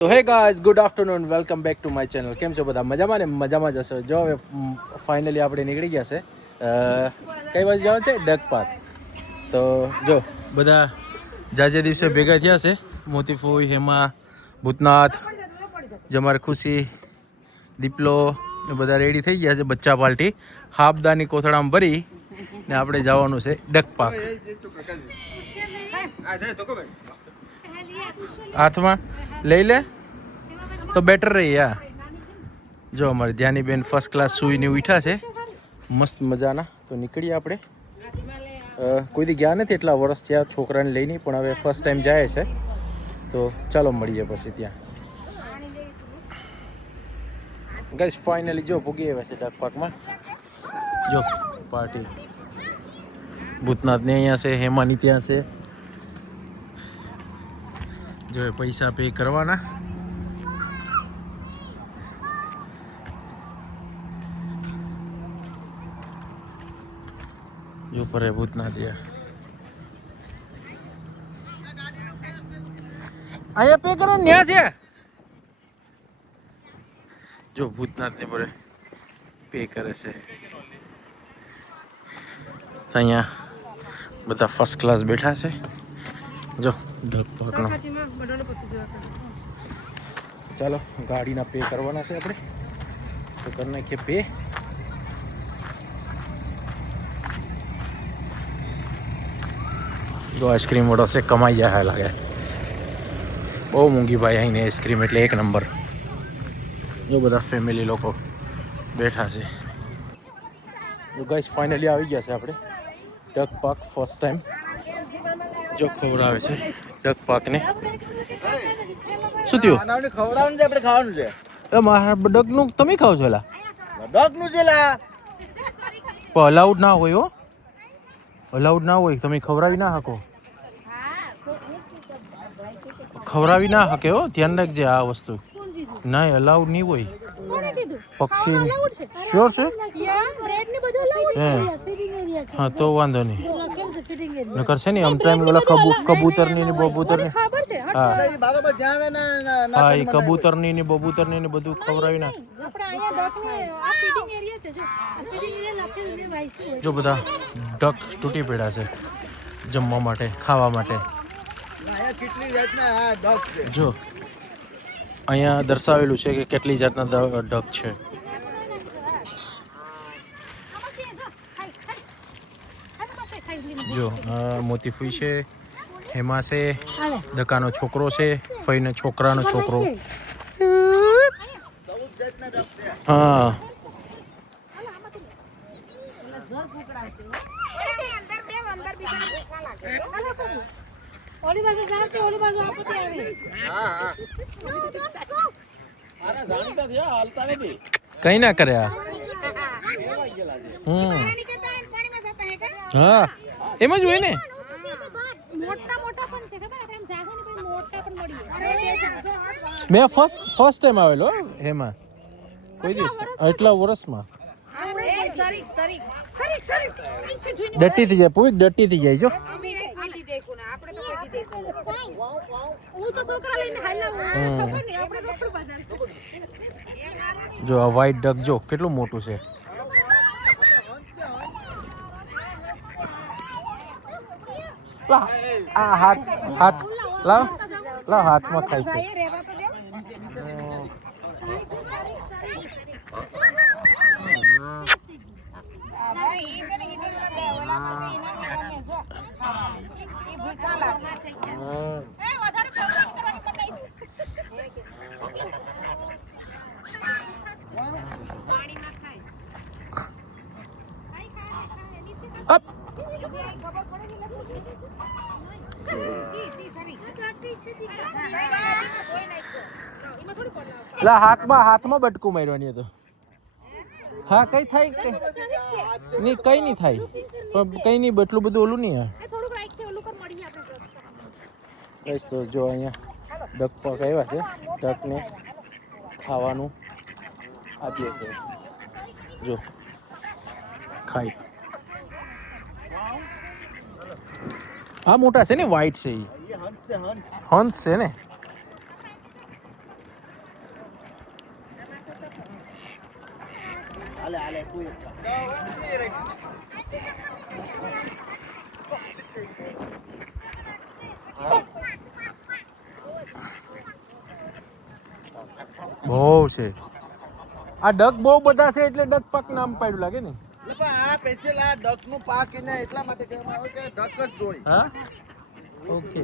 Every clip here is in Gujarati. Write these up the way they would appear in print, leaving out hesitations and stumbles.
તો hey guys good afternoon welcome back to my channel. કેમ છો બધા? મજામાં ને? મજામાં જ હશો. જો હવે ફાઇનલી આપણે નીકળી ગયા છે. કઈ બાજુ જવાનું છે? Duck park. તો જો બધા જાજે દિવસે ભેગા થયા છે. મોતીફૂઈ, હેમા, ભૂતનાથ, જમાર ખુશી, દીપલો એ બધા રેડી થઈ ગયા છે. બચ્ચા પાર્ટી હાફદાની કોથળામાં ભરી ને આપણે જવાનું છે ડક પાર્ક. હાથમાં લઈ લે તો બેટર રહી. યા જો અમારી ધ્યાની બેન ફર્સ્ટ ક્લાસ સુઈને ઉઠ્યા છે મસ્ત મજાના. તો નીકળીએ આપણે. કોઈ દી ગયા નથી એટલા વર્ષ થયા છોકરાને લઈને, પણ હવે ફર્સ્ટ ટાઈમ જાય છે. તો ચાલો મળીએ પછી ત્યાં. ગાઈસ ફાઇનલી જો પૂગી આવ્યા છે ડક પાર્કમાં. જો પાર્ટી ભૂતનાથની અહીંયા છે, હેમાની ત્યાં છે. જો પૈસા પે કરવાના. જો પરે ભૂતનાથ અહીંયા પે કરો ન્યા છે. જો ભૂતનાથ ને પરે પે કરે છે. અહીંયા બધા ફર્સ્ટ ક્લાસ બેઠા છે. જો ડક પાર્કનો. ચાલો ગાડીના પે કરવાના છે આપણે, તો કરી નાખીએ પે. જો આઈસ્ક્રીમ વાળો છે કમાઈ જાય લાગે. બહુ મોંઘી ભાઈ અહીંની આઈસ્ક્રીમ એટલે એક નંબર. જો બધા ફેમિલી લોકો બેઠા છે. તો ગાઈસ ફાઇનલી આવી ગયા છે આપણે ડક પાર્ક ફર્સ્ટ ટાઈમ. જો ખવડાવે છે ડક પાર્કને. શું થયું? ખવડાવવાનું છે, આપણે ખાવાનું છે. મારા ડકનું તમે ખાવ છો? એલા ડગનું છે લા. પણ અલાઉડ ના હોય. હો અલાઉડ ના હોય. તમે ખવડાવી ના શકો. ખવડાવી ના શકે. હો ધ્યાન રાખજે આ વસ્તુ. ના અલાઉડ નહીં હોય. પક્ષી શ્યોર છે. હા તો વાંધો નહીં. નકર છે ને આમ ટાઈમ ઓલા કબૂતરની ને બબૂતરની. હા હા એ કબૂતરની ને બબૂતરની ને બધું ખવડાવી ના. જો બધા ડક તૂટી પડ્યા છે જમવા માટે, ખાવા માટે. જો અહીંયા દર્શાવેલું છે કે કેટલી જાતના ડક છે. જો મોતીફૂઈ છે, હેમા છે, દકાનો છોકરો છે, ફઈનો છોકરાનો છોકરો. હા ઓલી બાજુ જાવ કે ઓલી બાજુ આપતે આવી. હા મારા જાણતા થયા હાલતા નથી. કઈ ના કર્યા. હા એમ જ હોય ને. મોટા મોટા પણ છે ખબર છે? એમ જાગો ને કોઈ મોટા પણ મળી. મેં ફર્સ્ટ ટાઈમ આવેલો હેમાં કોઈ દિવસ એટલા વર્ષમાં. ડટી થઈ જાય પૂરી, ડટી થઈ જાય. જો જો આ વ્હાઈટ ડક જો કેટલું મોટું છે. આ હાથ હાથ લાવ લાવ હાથમાં ખાય છે. અપ લા હાથમાં બટકું મારવાની હતો. હા કઈ થાય કે નહીં? કઈ નહીં થાય પણ કઈ નહીં. એટલું બધું ઓલું નહીં. બસ તો જો અહીંયા ડક પાર્ક આવ્યા છે. ડકને ખાવાનું આપીએ છે. જો ખાઈ. આ મોટા છે ને, વ્હાઈટ છે. એ હંસ છે ને. હાલે હાલે તું એક ખા. બહુ છે આ ડક બહુ બધા છે એટલે ડક પાક નામ પાડ્યું લાગે ને એટલે પણ આ સ્પેશિયલ આ ડક નું પાક એને એટલા માટે કહેવામાં આવે કે ડક જ જોઈ. હા ઓકે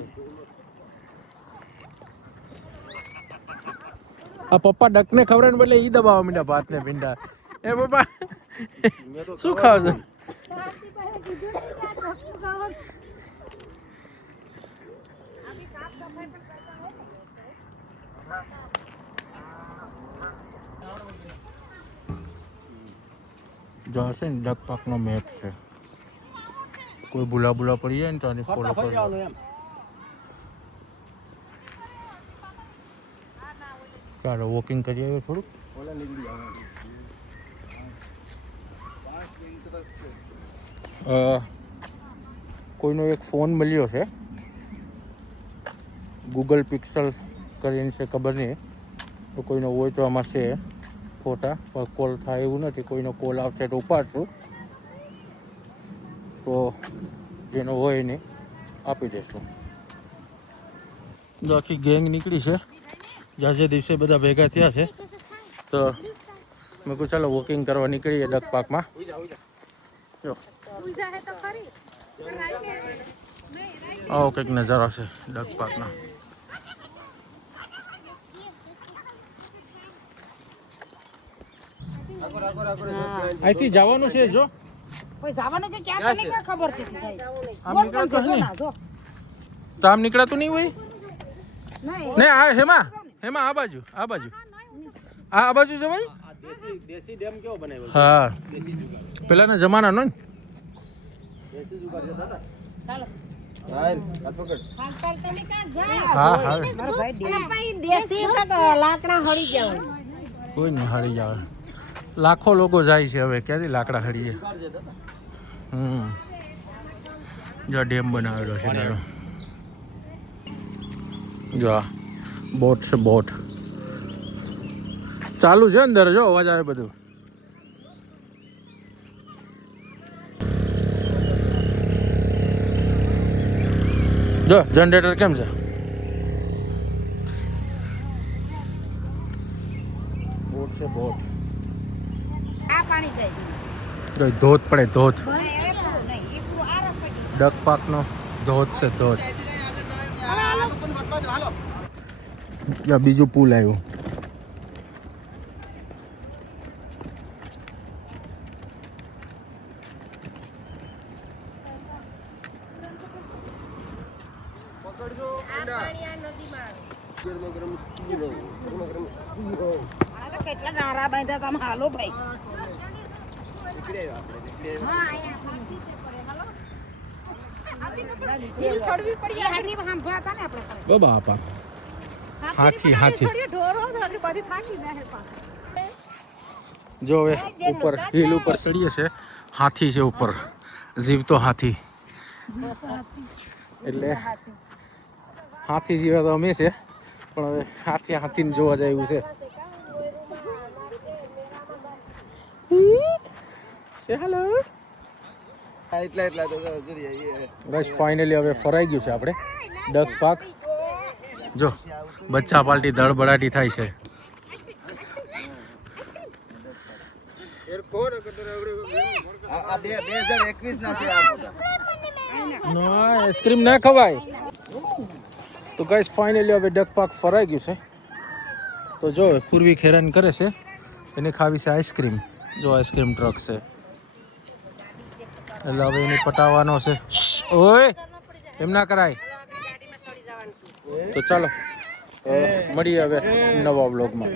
આ પપ્પા ડક ને ખબર ને બદલે ઈ દબાવવા માંડ્યા ભાત ને ભીંડા એ પપ્પા શું ખાવ છો જો હશે ને ડક પાક નો મેપ છે કોઈ ભૂલા પડી જાય ને તો આને ફોલો કરજો ચાલો વોકિંગ કરી આવ્યો થોડુંક કોઈનો એક ફોન મળ્યો છે ગૂગલ પિક્સલ કરીને છે ખબર નહીં તો કોઈનો હોય તો આમાં છે ફોટા પણ કોલ થાય એવું નથી કોઈનો કોલ આવશે તો ઉપાડશું તો જેનો હોય એને આપી દેશું જો આખી ગેંગ નીકળી છે જાજે દિવસે બધા ભેગા થયા છે તો મેં કહું ચાલો વોકિંગ કરવા નીકળીએ ડક પાર્કમાં જો આવો કંઈક નજારો છે ડક પાર્કનો અહીંથી જવાનું છે જો કોઈ જવાનું કે ક્યાં તને ક્યાં ખબર છે કે સાહેબ આમ બોલ પણ નીકળતો છે જો નહીં ના જો તો આમ નીકળાતું નહીં હોય નહીં ને આ હેમાં આ બાજુ આ બાજુ જવાય દેશી ડેમ કેવો બનાવ્યો? હા પેલાના જમાનાનો ને દેશી જુગાર છે દાદા. ચાલો હાલ હાથ પકડ. હાલ ચાલ તમે ક્યાં જા હા હા મારો ભાઈ દેશી લાકડા હળી ગયા કોઈ નહીં હળી જાય લાખો લોકો જાય છે હવે ક્યાંથી લાકડા હળીએ જો ડેમ બનાવેલો છે નાનો જો આ બોટ છે બોટ ચાલુ છે અંદર જો અવાજ આવે બધું જો જનરેટર કેમ છે બોટ છે બોટ આ પાણી જાય છે જો ધોધ પડે ધોધ નહીં એટલું આ રસ્તે ડક પાકનો ધોધ છે ધોધ યા બીજું પુલ આવ્યું આ કેટલા નારા બાંધ્યા તમે હાલો ભાઈ નીકળી આવ્યા આપણે. હા આયા છોડવી પડી હાથી સાંભળ્યા હતા ને આપણે ઓ બાપા હાથી હાથી જો હવે ઉપર હિલ ઉપર ચડીએ છે હાથી છે ઉપર જીવતો હાથી એટલે હાથી જેવા તો અમે છે પણ હવે હાથીને જોવા જાય એવું છે હેલો એટલા તો જરી ગાઈસ ફાઇનલી હવે ફરાઈ ગયું છે આપણે ડક પાર્ક જો બચ્ચા પાલટી ધડબડાટી થાય છે આ 2021 ના છે આ બધા. ના આઈસ્ક્રીમ ના ખવાય તો ગાઈસ ફાઇનલી હવે ડક પાર્ક ફરાઈ ગયું છે તો જો પૂર્વી ખેરાન કરે છે એને ખાવી છે આઈસ્ક્રીમ જો આઈસ્ક્રીમ ટ્રક છે એટલે હવે એને પટાવવાનો છે ઓય એમ ના કરાય તો ચાલો મળીએ હવે નવા બ્લોગમાં